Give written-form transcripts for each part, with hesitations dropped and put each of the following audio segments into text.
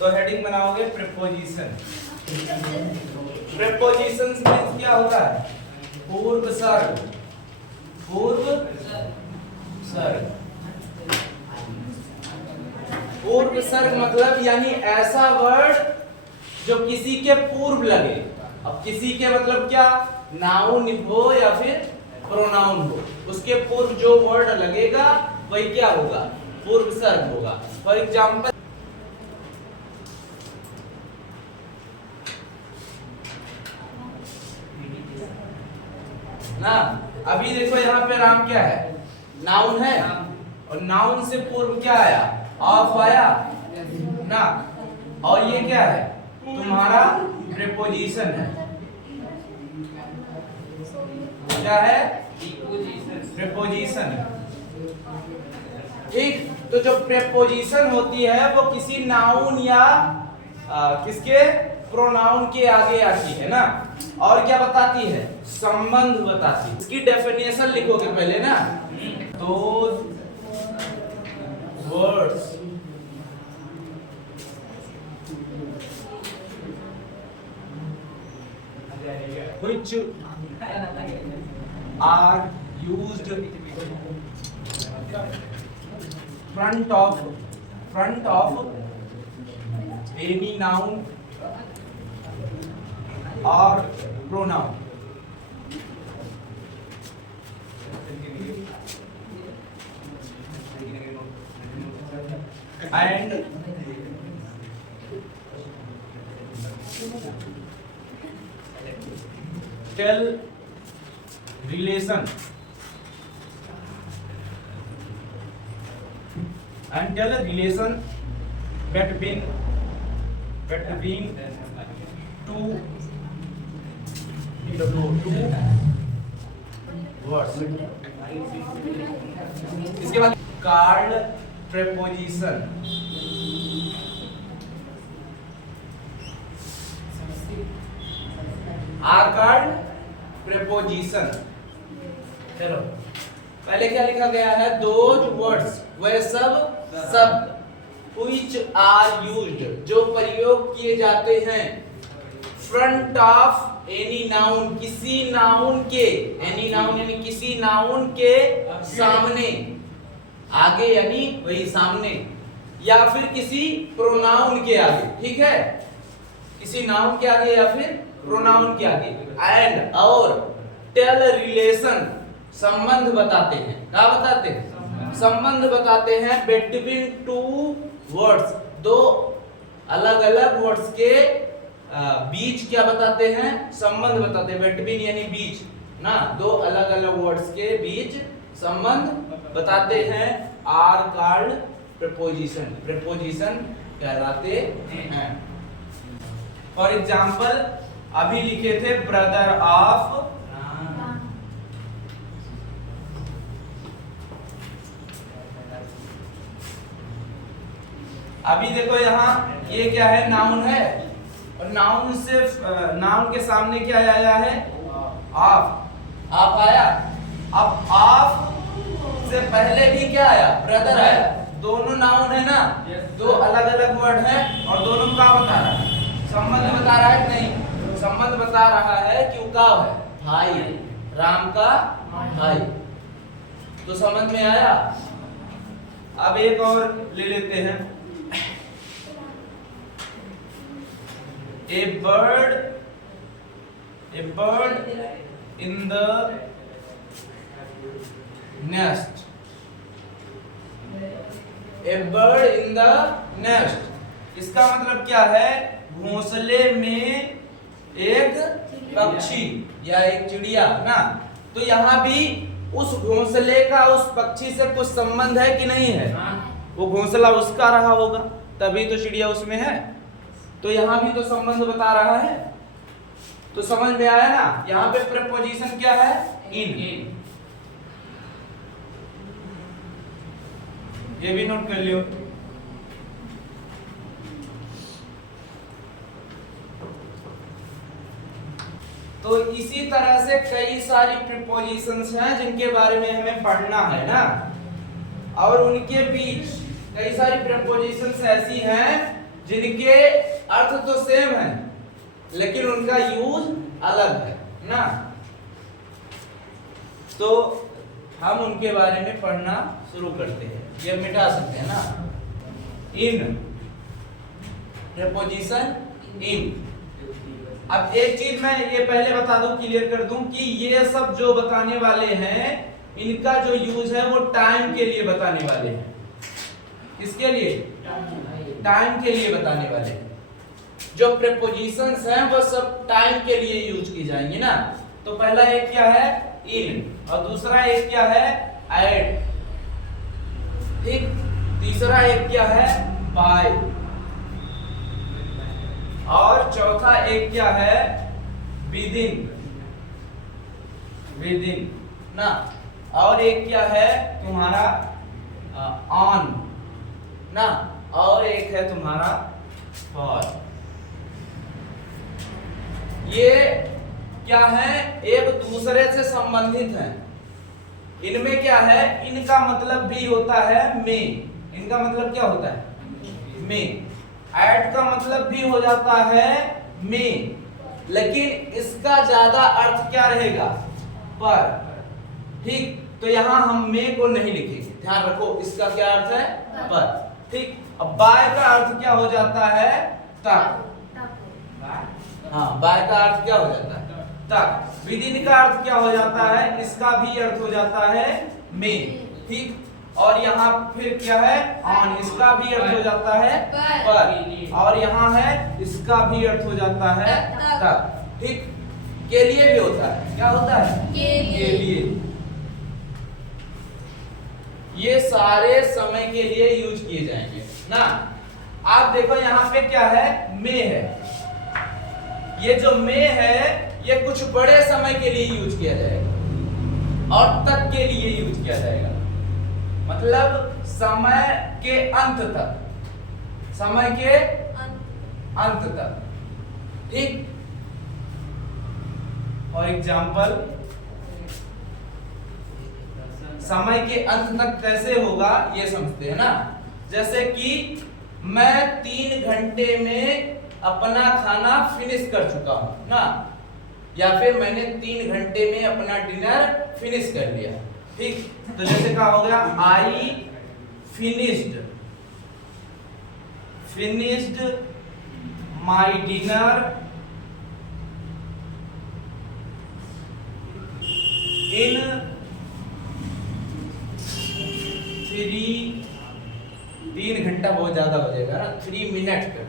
तो हेडिंग बनाओगे preposition. Prepositions means क्या होता है? पूर्व सर्ग। पूर्व सर्ग। पूर्व सर्ग मतलब यानी ऐसा वर्ड जो किसी के पूर्व लगे। अब किसी के मतलब क्या? नाउन हो या फिर प्रोनाउन हो, उसके पूर्व जो वर्ड लगेगा वही क्या होगा? पूर्व सर्ग होगा। फॉर एग्जाम्पल ना, अभी देखो यहाँ पे राम क्या है? नाउन है, और नाउन से पूर्व क्या आया? ऑफ आया ना, और ये क्या है? तुम्हारा प्रीपोजिशन है। क्या है? प्रीपोजिशन। ठीक, तो जो प्रीपोजिशन होती है वो किसी नाउन या किसके? प्रोनाउन के आगे आती है ना, और क्या बताती है? संबंध बताती है। इसकी डेफिनेशन लिखोगे पहले ना, तो words which are used front of any noun or pronoun and tell relation between two words। इसके बाद called preposition। are called preposition। चलो पहले क्या लिखा गया है? those words, वह सब शब्द which are used, जो प्रयोग किए जाते हैं front of any noun, किसी नाउन के, any noun यानी किसी नाउन के सामने, आगे यानी वही सामने, या फिर किसी प्रोनाउन के आगे। ठीक है, किसी नाउन के आगे या फिर प्रोनाउन के आगे। एंड और टेल रिलेशन, संबंध बताते हैं। क्या बताते हैं? संबंध बताते हैं बिटवीन टू वर्ड्स, दो अलग अलग वर्ड्स के बीच क्या बताते हैं? संबंध बताते हैं। बिटवीन यानी बीच ना, दो अलग अलग वर्ड्स के बीच संबंध बताते हैं। आर कॉल्ड प्रीपोजिशन, प्रीपोजिशन कहलाते हैं। फॉर एग्जाम्पल अभी लिखे थे ब्रदर ऑफ अभी देखो यहाँ ये क्या है? नाउन है, और नाउन से नाउन के सामने क्या आया है? ऑफ। ऑफ आया। अब ऑफ से पहले भी क्या आया? ब्रदर आया। दोनों नाउन है ना, दो अलग अलग वर्ड है, और दोनों का बता रहा है? संबंध बता रहा है कि नहीं? संबंध बता रहा है कि वो क्या है? भाई है, राम का भाई। तो समझ में आया? अब एक और ले लेते हैं। A bird in the nest। A bird in the nest, इसका मतलब क्या है? घोंसले में एक पक्षी या एक चिड़िया ना। तो यहाँ भी उस घोंसले का उस पक्षी से कुछ संबंध है कि नहीं है? वो घोंसला उसका रहा होगा, तभी तो चिड़िया उसमें है। तो यहाँ भी तो संबंध बता रहा है। तो समझ में आया ना? यहाँ पे प्रीपोजिशन क्या है? इन। ये भी नोट कर लियो। तो इसी तरह से कई सारी प्रीपोजिशंस हैं जिनके बारे में हमें पढ़ना है ना, और उनके बीच कई सारी प्रीपोजिशंस ऐसी हैं जिनके अर्थ तो सेम है लेकिन उनका यूज अलग है ना, तो हम उनके बारे में पढ़ना शुरू करते हैं। ये मिटा सकते हैं ना, इन, प्रीपोजिशन इन। अब एक चीज मैं ये पहले बता दूं, क्लियर कर दूं कि ये सब जो बताने वाले हैं इनका जो यूज है वो टाइम के लिए बताने वाले हैं। किसके लिए? टाइम के लिए बताने वाले हैं। जो प्रीपोजिशंस हैं वो सब टाइम के लिए यूज की जाएंगी ना। तो पहला एक क्या है? इन। और दूसरा एक क्या है? एट। ठीक। तीसरा एक क्या है? बाय। और चौथा एक क्या है? विदिन। विदिन ना। और एक क्या है तुम्हारा? ऑन ना। और एक है तुम्हारा फॉर। ये क्या है? एक दूसरे से संबंधित हैं। इनमें क्या है? इनका मतलब भी होता है में। इनका मतलब क्या होता है? में। एट का मतलब भी हो जाता है में, लेकिन इसका ज्यादा अर्थ क्या रहेगा? पर। ठीक। तो यहां हम में को नहीं लिखेंगे, ध्यान रखो। इसका क्या अर्थ है? पर। ठीक। अब बाय का अर्थ क्या हो जाता है? तक। हाँ, बाय का अर्थ क्या हो जाता है? तक। विदिन का अर्थ क्या हो जाता है? इसका भी अर्थ हो जाता है में। ठीक। और यहाँ फिर क्या है? ऑन। इसका भी अर्थ हो जाता है पर। और यहाँ है इसका भी अर्थ हो जाता है तक। ठीक। के लिए भी होता है। क्या होता है? के लिए। ये सारे समय के लिए यूज किए जाएंगे ना। आप देखो यहाँ पे क्या है? में है। ये जो में है ये कुछ बड़े समय के लिए यूज किया जाएगा और तक के लिए यूज किया जाएगा। मतलब समय के अंत तक। समय के अंत तक। ठीक। और एग्जाम्पल, समय के अंत तक कैसे होगा ये समझते हैं ना। जैसे कि मैं 3 घंटे में अपना खाना फिनिश कर चुका हूं ना, या फिर मैंने 3 घंटे में अपना डिनर फिनिश कर लिया। ठीक। तो जैसे क्या हो गया? आई फिनिश्ड माई डिनर इन 3 घंटा बहुत ज्यादा हो जाएगा ना, 3 मिनट कर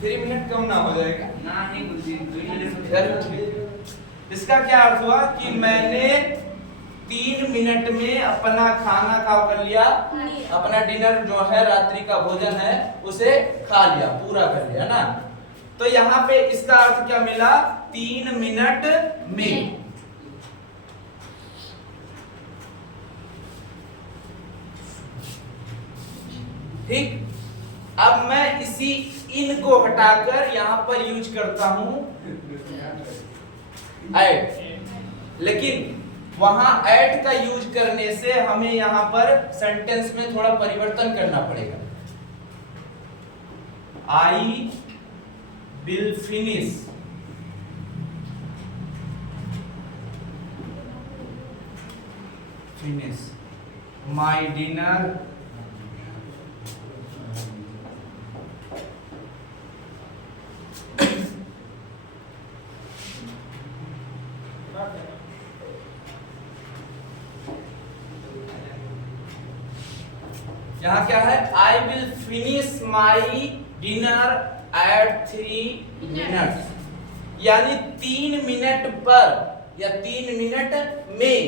3 मिनट कम ना हो जाएगा ना। इसका क्या अर्थ हुआ कि मैंने 3 मिनट में अपना खाना खा कर लिया, अपना डिनर जो है रात्रि का भोजन है उसे खा लिया, पूरा कर लिया ना। तो यहाँ पे इसका अर्थ क्या मिला? 3 मिनट में। ठीक। अब मैं इसी इन को हटाकर यहां पर यूज करता हूं एट, लेकिन वहां एट का यूज करने से हमें यहां पर सेंटेंस में थोड़ा परिवर्तन करना पड़ेगा। I will finish my dinner यहाँ क्या है? I will finish my dinner eight 3 minutes, यानी 3 मिनट पर या 3 मिनट में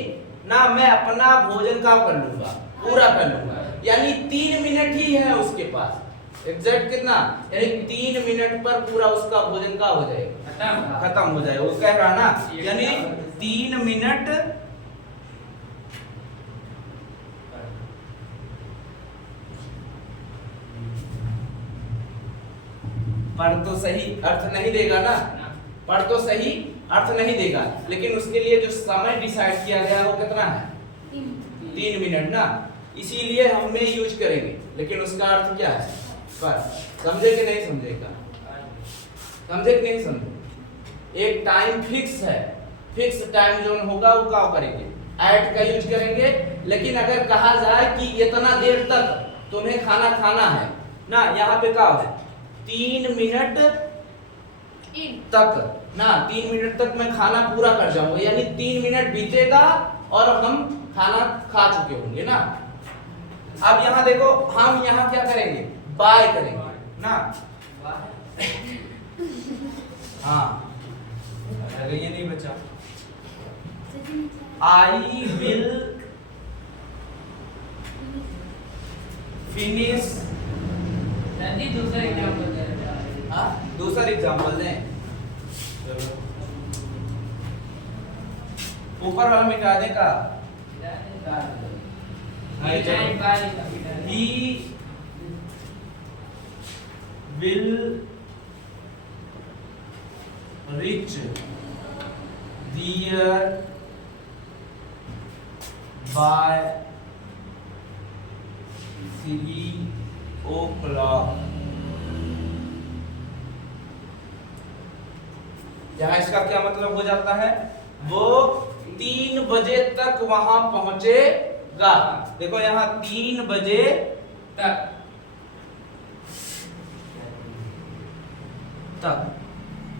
ना मैं अपना भोजन का कर लूंगा, पूरा कर लूंगा। यानी 3 मिनट ही है उसके पास। एग्जैक्ट कितना? यानी 3 मिनट पर पूरा उसका भोजन का हो जाएगा, खत्म हो जाएगा। वो कह रहा ना, यानी 3 मिनट पर तो सही अर्थ नहीं देगा ना, पर तो सही अर्थ नहीं देगा, लेकिन उसके लिए जो समय डिसाइड किया गया वो कितना है? 3 मिनट ना, इसीलिए हम यूज करेंगे। लेकिन उसका अर्थ क्या है? पर समझे कि नहीं समझेगा? समझे कि नहीं समझे? एक टाइम फिक्स है, फिक्स टाइम जोन होगा वो क्या करेंगे? एट का यूज करेंगे। लेकिन अगर कहा जाए कि इतना देर तक तुम्हें खाना खाना है ना, यहाँ पे क्या है 3 मिनट तक ना, 3 मिनट तक मैं खाना पूरा कर जाऊंगा, यानी 3 मिनट बीतेगा और हम खाना खा चुके होंगे ना। अब यहाँ देखो, हम यहाँ क्या करेंगे? बाय करेंगे ना। हाँ, अगर ये नहीं बचा, आई विल फिनिश। दूसरा एग्जाम्पल दे। हाँ, दूसरा एग्जाम्पल दें। ऊपर वाला मिटा दे का। He will reach there by 3 o'clock। यहाँ इसका क्या मतलब हो जाता है? वो 3 बजे तक वहां पहुंचेगा। देखो यहाँ 3 बजे तक,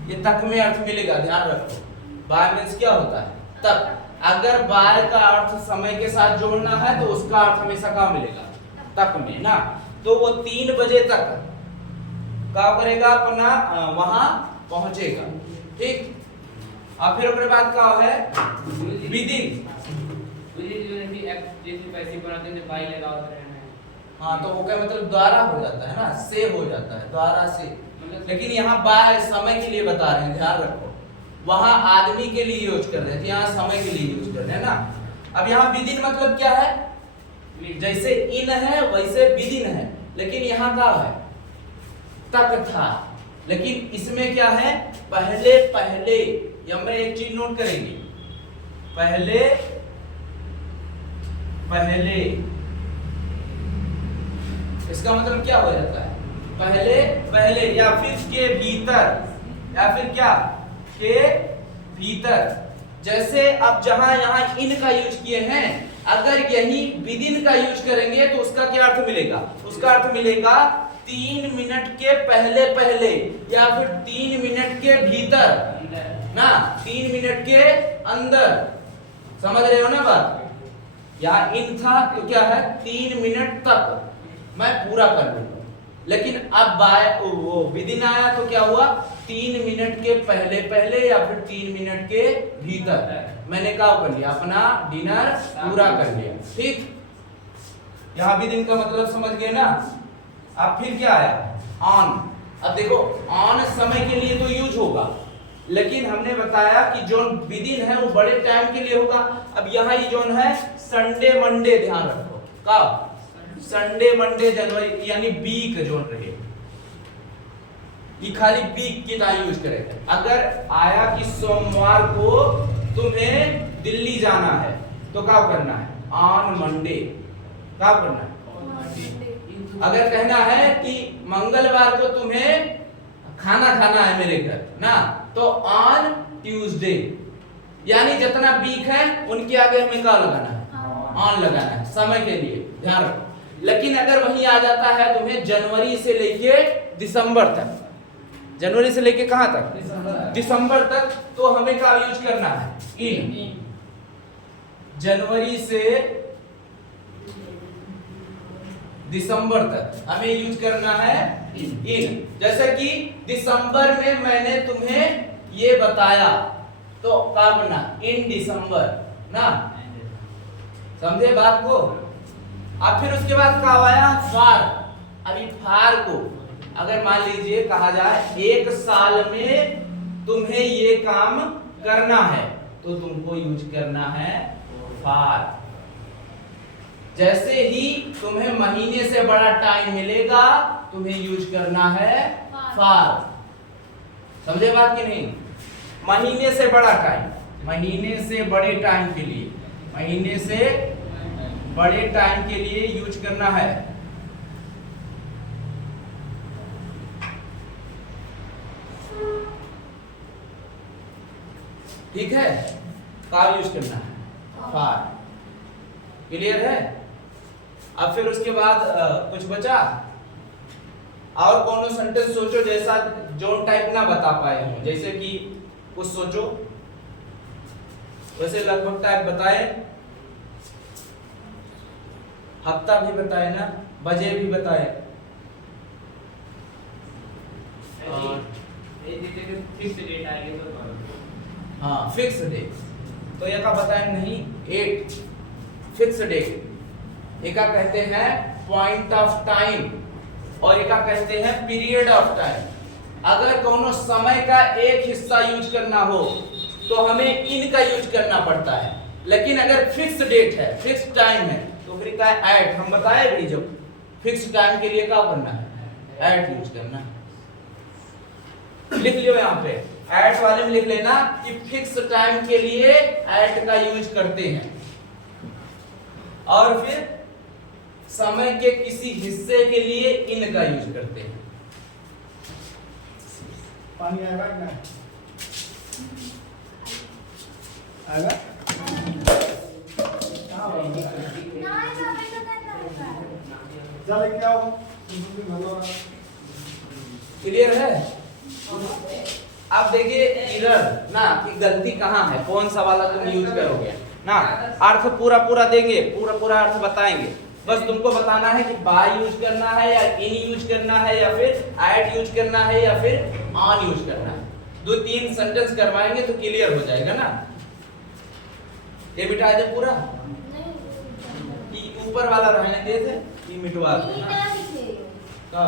ये तक में अर्थ मिलेगा, ध्यान रखो। बाय मीन्स क्या होता है? तक। अगर बाय का अर्थ समय के साथ जोड़ना है तो उसका अर्थ हमेशा क्या मिलेगा? तक में ना। तो वो 3 बजे तक क्या करेगा? अपना वहां पहुंचेगा, ठीक। अब फिर उसके बाद क्या है? विदिन। जैसे पैसे बनाते हैं बाई लगा होता है। हाँ, तो वो क्या मतलब द्वारा हो जाता है ना, से हो जाता है, द्वारा से। लेकिन यहाँ बाय समय के लिए बता रहे हैं, ध्यान रखो। वहां आदमी के लिए यूज कर रहे थे, यहाँ समय के लिए यूज कर रहे हैं ना। अब यहाँ विदिन मतलब क्या है? जैसे इन है वैसे विदिन है, लेकिन यहाँ क्या है? तक था। लेकिन इसमें क्या है? पहले पहले, या मैं एक चीज नोट करेंगे, पहले पहले, इसका मतलब क्या हो जाता है? पहले पहले, या फिर के भीतर, या फिर क्या? के भीतर। जैसे अब जहां यहां इन का यूज किए हैं, अगर यही विदिन का यूज करेंगे तो उसका क्या अर्थ मिलेगा? उसका अर्थ मिलेगा 3 मिनट के पहले पहले, या फिर 3 मिनट के भीतर ना, 3 मिनट के अंदर। समझ रहे हो ना बात? यहाँ इन था तो क्या है? 3 मिनट तक मैं पूरा कर लूंगा। लेकिन अब बाय वो विदिन आया तो क्या हुआ? 3 मिनट के पहले पहले, या फिर 3 मिनट के भीतर मैंने क्या कर लिया? अपना डिनर पूरा कर लिया, ठीक। यहाँ विदिन का मतलब समझ गए ना। अब फिर क्या आया? ऑन। अब देखो, ऑन समय के लिए तो यूज होगा, लेकिन हमने बताया कि जोन विदिन है वो बड़े टाइम के लिए होगा। अब यहाँ ये जोन है संडे मंडे, ध्यान रखो। कब? संडे मंडे जनवरी, यानी वीक जोन रहे, ये खाली वीक की ना यूज करेगा। अगर आया कि सोमवार को तुम्हें दिल्ली जाना है तो क्या करना है? On Monday. क्या करना है? अगर कहना है कि मंगलवार को तुम्हें खाना खाना है मेरे घर ना, तो ऑन ट्यूसडे। यानी जितना वीक है उनके आगे हमें क्या लगाना है? ऑन लगाना है, समय के लिए, ध्यान रखो। लेकिन अगर वही आ जाता है तुम्हें जनवरी से लेके दिसंबर तक, जनवरी से लेके कहां तक? दिसंबर तक, तो हमें क्या यूज करना है? इन। जनवरी से दिसंबर तक हमें यूज करना है इन। जैसे कि दिसंबर में मैंने तुम्हें ये बताया, तो क्या करना? इन दिसंबर ना। समझे बात को? अब फिर उसके बाद क्या आया? फार। अभी फार को अगर मान लीजिए कहा जाए 1 साल में तुम्हें ये काम करना है, तो तुमको यूज करना है फार। जैसे ही तुम्हें महीने से बड़ा टाइम मिलेगा, तुम्हें यूज करना है फार। समझे बात कि नहीं? महीने से बड़ा टाइम, महीने से बड़े टाइम के लिए, महीने से बड़े टाइम के लिए यूज करना है। ठीक है, कार यूज करना है, फार। क्लियर है? अब फिर उसके बाद कुछ बचा और कौन सेंटेंस सोचो जैसा जोन टाइप ना बता पाए हो, जैसे कि कुछ सोचो वैसे लगभग टाइप बताए, हफ्ता भी बताए ना, बजे भी बताए, और फिक्स डेट आएगी तो हाँ फिक्स डेट तो ये का बताए नहीं, 8 फिक्स डेट। एक का कहते हैं पॉइंट ऑफ टाइम और एक का कहते हैं पीरियड ऑफ टाइम। अगर कोनो समय का एक हिस्सा यूज करना हो तो हमें इन का यूज करना पड़ता है, लेकिन अगर फिक्स डेट है, फिक्स टाइम है तो फिर क्या है एट। हम बताए भी जब फिक्स टाइम के लिए क्या करना है, एट यूज करना है। लिख लियो यहाँ पे, एट वाले में लिख लेना कि फिक्स टाइम के लिए एट का यूज करते हैं, और फिर समय के किसी हिस्से के लिए इन का यूज करते हैं। पानी आएगा कि नहीं? आएगा? कहाँ होगा? चल क्या हो? क्लियर है? अब देखिए एरर ना कि गलती कहाँ है, कौन सा वाला तुम यूज करोगे ना। अर्थ पूरा पूरा देंगे, पूरा पूरा अर्थ बताएंगे, बस तुमको बताना है कि बाय यूज करना है या इन यूज करना है या फिर एट यूज करना है या फिर ऑन यूज करना है। 2-3 सेंटेंस करवाएंगे तो क्लियर हो जाएगा ना। ये मिटा दे पूरा, कि ऊपर वाला रहने दे थे, ये मिटवा दे ना। का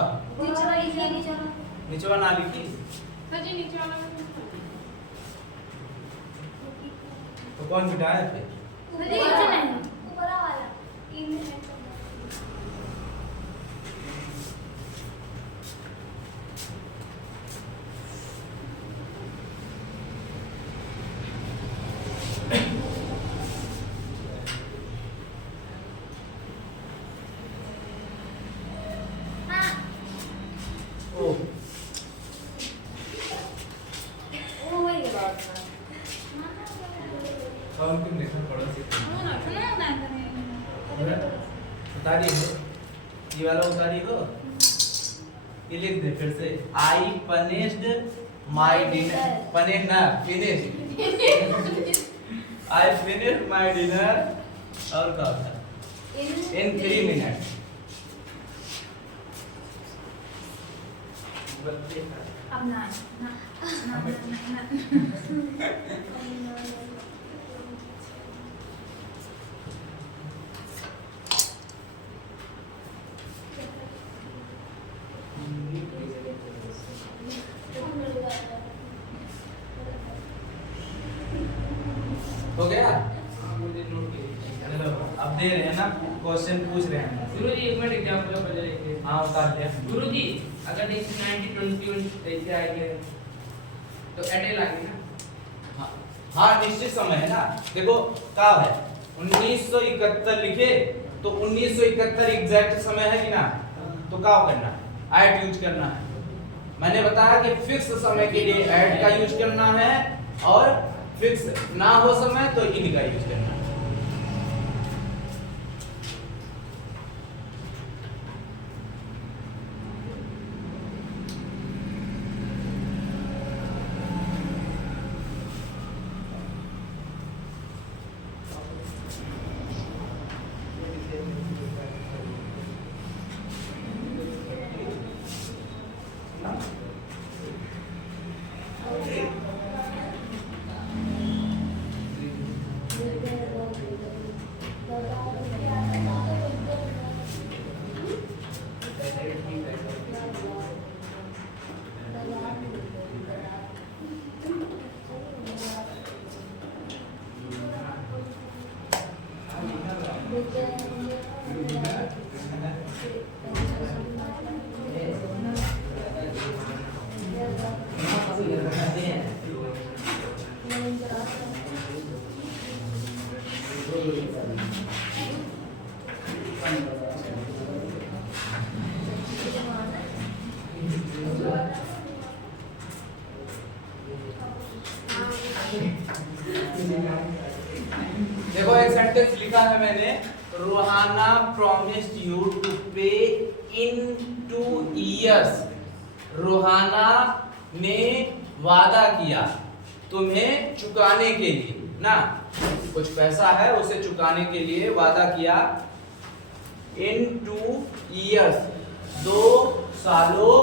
नीचे वाला लिखी तो कौन मिटाया फिर? उतारी हो, ये वाला उतारी हो, ये लिख दे फिर से। आई पनिश्ड माय डिनर, पनिश ना finish, I finished my dinner, और क्या होता है इन 3 मिनट। अब ना हो गया? मुझे नोट कीजिए। चलो अब दे रहे हैं ना, क्वेश्चन पूछ रहे हैं। गुरुजी एक मिनट एग्जांपल बता देते हैं। हाँ उतार दिया। गुरुजी अगर 90-20 ऐसे आएंगे तो एडल आएगी ना। हाँ हाँ निश्चित समय है ना। देखो क्या है 1971 लिखे तो 1971 एग्जैक्ट समय है कि ना, तो क्या करना है, ऐड यूज करना है। मैंने बताया कि फिक्स समय के लिए ऐड का यूज करना है और फिक्स ना हो समय तो इन का यूज करना है। देखो एक सेंटेंस लिखा है मैंने, रोहाना प्रॉमिस्ड यू टू पे इन 2 years। रोहाना ने वादा किया तुम्हें चुकाने के लिए, ना कुछ पैसा है उसे चुकाने के लिए वादा किया, इन 2 years 2 सालों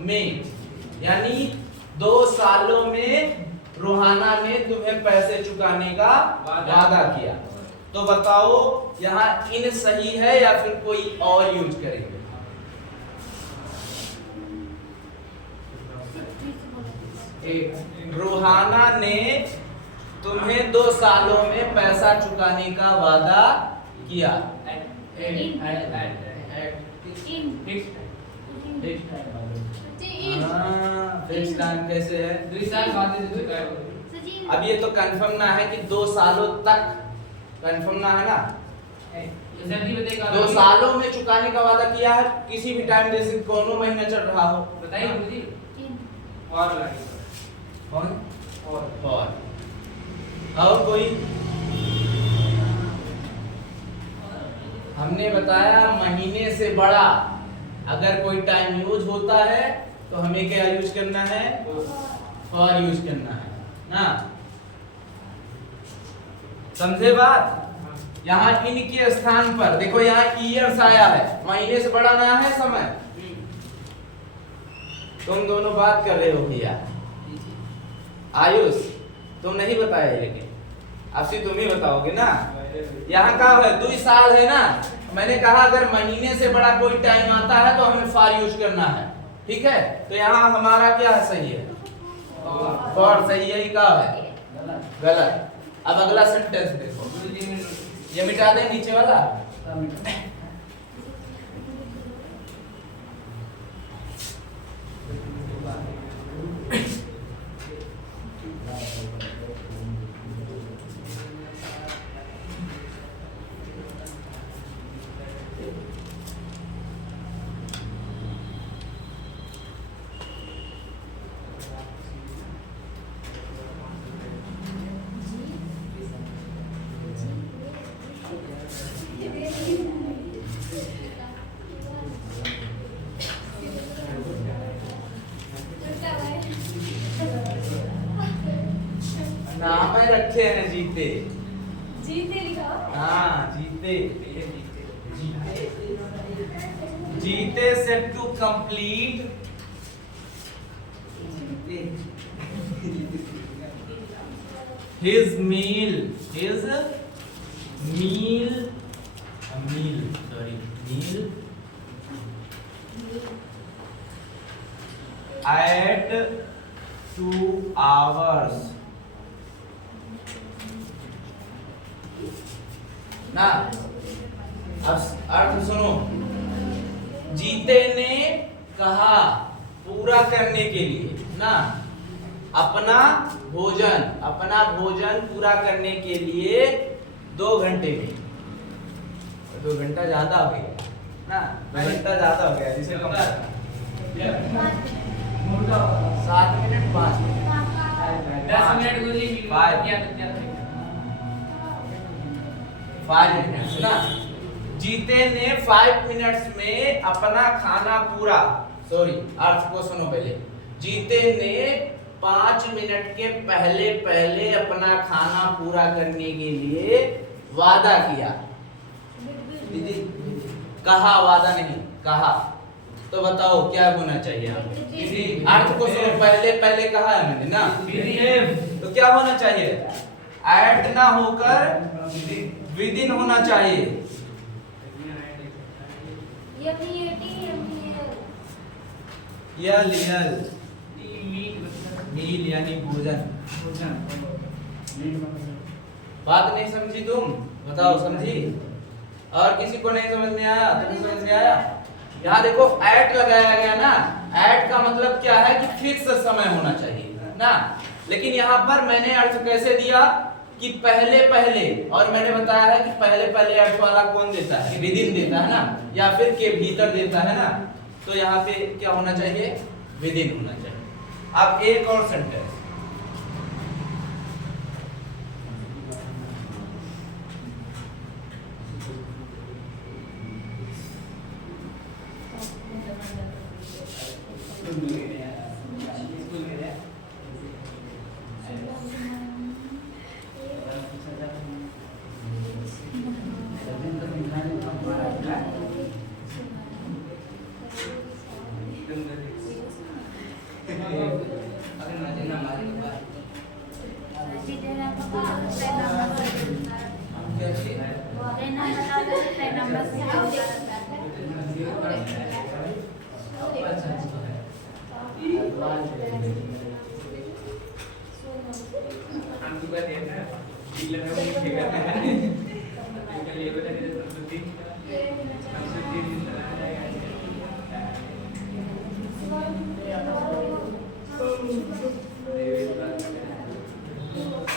में, यानी 2 सालों में रोहाना ने तुम्हें पैसे चुकाने का वादा किया। तो बताओ यहाँ इन सही है या फिर कोई और यूज करेंगे? रोहाना ने तुम्हें 2 सालों में पैसा चुकाने का वादा किया। फिक्स टाइम कैसे है? 2 साल बाद में चुका है। अब ये तो कंफर्म ना है कि 2 सालों तक, कंफर्म ना है ना, जल्दी बताइएगा। 2 सालों में चुकाने का वादा किया है, किसी भी टाइम, जैसे कोनो महीना चल रहा हो। बताइए गुरुजी। और लाइए। कौन? और और कोई? हमने बताया महीने से बड़ा अगर कोई टाइम यूज होता है तो हमें क्या यूज करना है? और यूज करना है ना, समझे बात? यहाँ इनके स्थान पर देखो, यहाँ ईयर्स आया है, महीने से बड़ा ना है समय। तुम दोनों बात कर रहे हो भैया। आयुष तुम नहीं बताए, लेकिन अब से तुम ही बताओगे ना। यहाँ का है 2 साल है ना, मैंने कहा अगर महीने से बड़ा कोई टाइम आता है तो हमें फॉर यूज करना है, ठीक है? तो यहाँ हमारा क्या है? सही है, फॉर सही है, क्या है? गलत। अब अगला सेंटेंस देखो, ये मिटा दे नीचे वाला। नाम है रखे हैं जीते। जीते लिखा? हाँ जीते। जीते set to complete his meal at 2 hours ना। अब अर्थ सुनो, जीते ने कहा पूरा करने के लिए ना, अपना भोजन पूरा करने के लिए 2 घंटे में। 2 घंटा ज्यादा हो गया ना, 2 घंटा ज्यादा हो गया, जिसे 7 मिनट 5 मिनट 10 मिनट गुरुजी क्या 5 मिनट्स ना। जीते ने 5 मिनट्स में अपना खाना पूरा, सॉरी अर्थ को सुनो पहले। जीते ने 5 मिनट के पहले अपना खाना पूरा करने के लिए वादा किया। दीदी कहा, वादा नहीं कहा। तो बताओ क्या होना चाहिए आप? अर्थ को सुनो, पहले कहा है मैंने ना, तो क्या होना चाहिए? एट ना होकर विद इन होना चाहिए। या लियल मील यानी भोजन। बात नहीं समझी तुम? बताओ समझी? और किसी को नहीं समझ में आया? तुम्हें समझ में आया? यहाँ देखो एट लगाया गया ना, एट का मतलब क्या है कि फिक्स समय होना चाहिए ना। लेकिन यहाँ पर मैंने अर्थ कैसे दिया कि पहले पहले, और मैंने बताया है कि पहले पहले अर्थ वाला कौन देता है, विद इन देता है ना, या फिर के भीतर देता है ना, तो यहाँ पे क्या होना चाहिए, विद इन होना चाहिए। अब एक और सेंटेंस,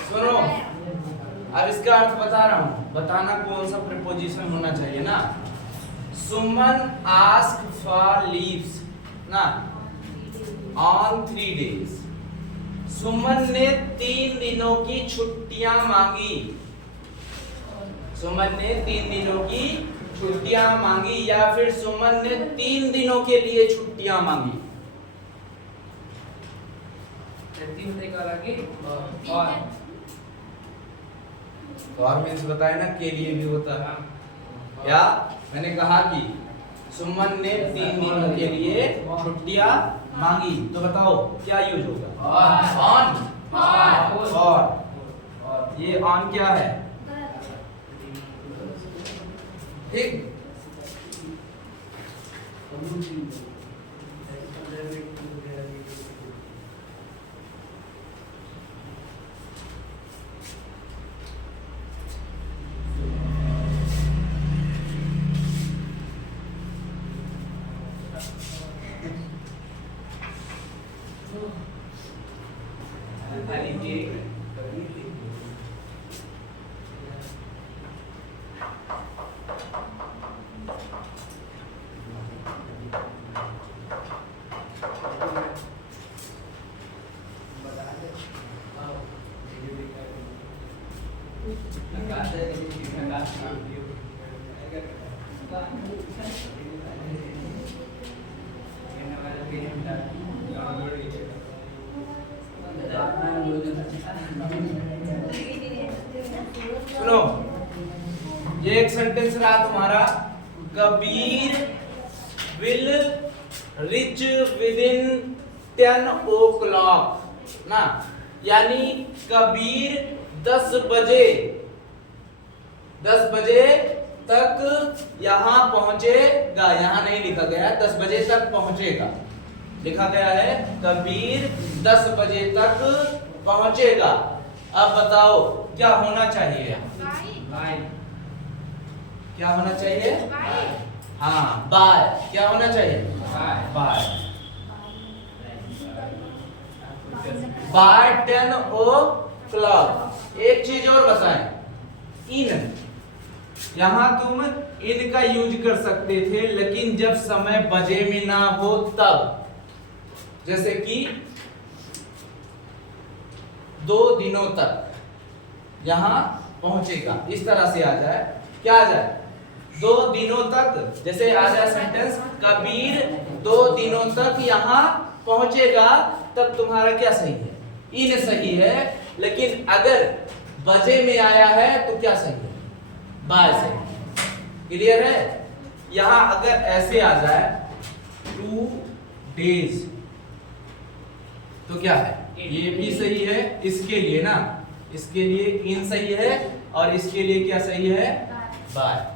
सुनो, अब इसका अर्थ बता रहा हूं, बताना कौन सा प्रीपोजिशन होना चाहिए ना। सुमन आस्क फॉर लीव्स ना ऑन 3 days। सुमन ने 3 दिनों की छुट्टियां मांगी। सुमन ने 3 दिनों की छुट्टियां मांगी, या फिर सुमन ने 3 दिनों के लिए छुट्टियां मांगी। और मीन्स बताया ना, के लिए भी होता है। या मैंने कहा कि सुमन ने 3 दिनों के लिए छुट्टियां मांगी, तो बताओ क्या यूज होगा, ऑन और ये ऑन क्या है, ठीक। सुनो, ये एक सेंटेंस रहा तुम्हारा, Kabir will rich with in 10 o'clock ना, यानी कबीर 10 बजे तक यहाँ पहुंचेगा। यहाँ नहीं लिखा गया है, 10 बजे तक पहुंचेगा, लिखा गया है कबीर 10 बजे तक पहुंचेगा। अब बताओ क्या होना चाहिए यहाँ, क्या होना चाहिए, हाँ बाय, क्या होना चाहिए, बाय, बाय 10 o'clock। एक चीज और बताएं, इन, यहां तुम इन का यूज कर सकते थे, लेकिन जब समय बजे में ना हो तब, जैसे कि 2 दिनों तक यहां पहुंचेगा, इस तरह से आ जाए, क्या आ जाए, 2 दिनों तक, जैसे आ जाए सेंटेंस, कबीर 2 दिनों तक यहां पहुंचेगा, तब तुम्हारा क्या सही है, इन सही है। लेकिन अगर बजे में आया है तो क्या सही है, बाय सही। क्लियर है। यहां अगर ऐसे आ जाए 2 days तो क्या है, ये भी सही है, इसके लिए ना, इसके लिए इन सही है, और इसके लिए क्या सही है, बाय।